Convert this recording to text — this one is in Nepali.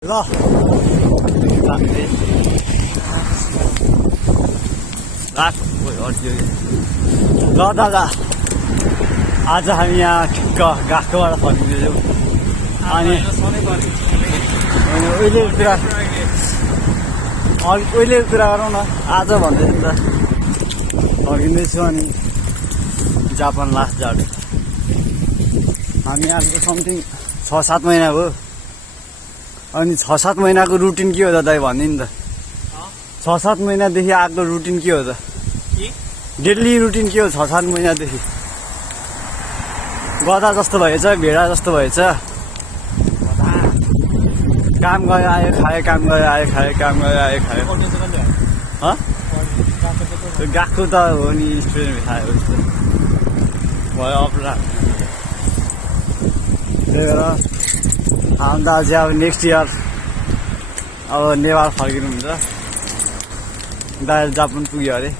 ल ल दादा आज हामी यहाँ ठिक्क गाकोबाट फर्किँदैछौँ अनि उहिलेको कुरा गरौँ न आज भन्दैछु नि त फर्किँदैछु अनि जापान लास्ट जाडो हामी आजको समथिङ 6-7 महिना भयो अनि 6-7 महिनाको रुटिन के हो त दाइ भनिदिनु त 6-7 महिनादेखि आएको रुटिन के हो त डेली रुटिन के हो 6-7 महिनादेखि गधा जस्तो भएछ भेडा जस्तो भएछ काम गयो आयो खायो काम गयो आयो खायो काम गयो आयो खायो गएको त हो नि स्टुडेन्ट खायो भयो अप्ला त्यही भएर हामी त अझै अब नेक्स्ट इयर अब नेपाल फर्किनुहुन्छ दाइ जापान पुग्यो अरे